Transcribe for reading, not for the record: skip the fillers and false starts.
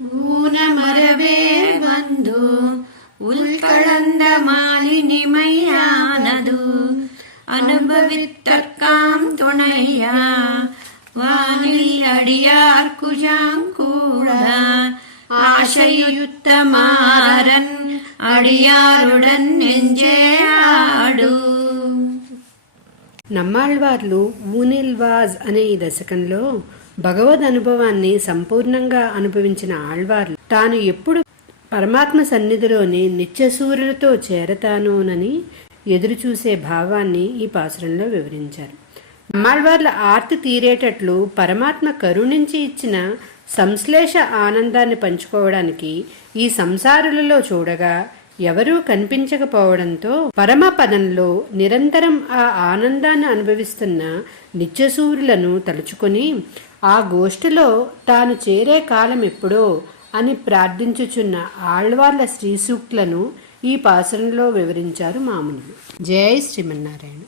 ஊனமரவே வந்து உள்கலந்த மாலினிமையானது அனுபவித்தற்காம் துணையா வானில் அடியார் குஜாங்கூட ஆசையுத்த மாறன் అడియారుడన్ నెంజే ఆడు. నమ్మాళ్వార్లు ఊనిల్వాజ్ అనే ఈ దశకంలో భగవద్ అనుభవాన్ని సంపూర్ణంగా అనుభవించిన ఆళ్వార్లు తాను ఎప్పుడు పరమాత్మ సన్నిధిలోని నిత్యసూరులతో చేరతానోనని ఎదురుచూసే భావాన్ని ఈ పాసురంలో వివరించారు. నమ్మాళ్వార్ల ఆర్తి తీరేటట్లు పరమాత్మ కరుణించి ఇచ్చిన సంశ్లేష ఆనందాన్ని పంచుకోవడానికి ఈ సంసారులలో చూడగా ఎవరూ కనిపించకపోవడంతో పరమపదంలో నిరంతరం ఆ ఆనందాన్ని అనుభవిస్తున్న నిత్యసూరులను తలుచుకొని ఆ గోష్ఠిలో తాను చేరే కాలం ఎప్పుడో అని ప్రార్థించుచున్న ఆళ్వార్ల శ్రీ సూక్తులను ఈ పాసురంలో వివరించారు మామూలు. జై శ్రీమన్నారాయణ.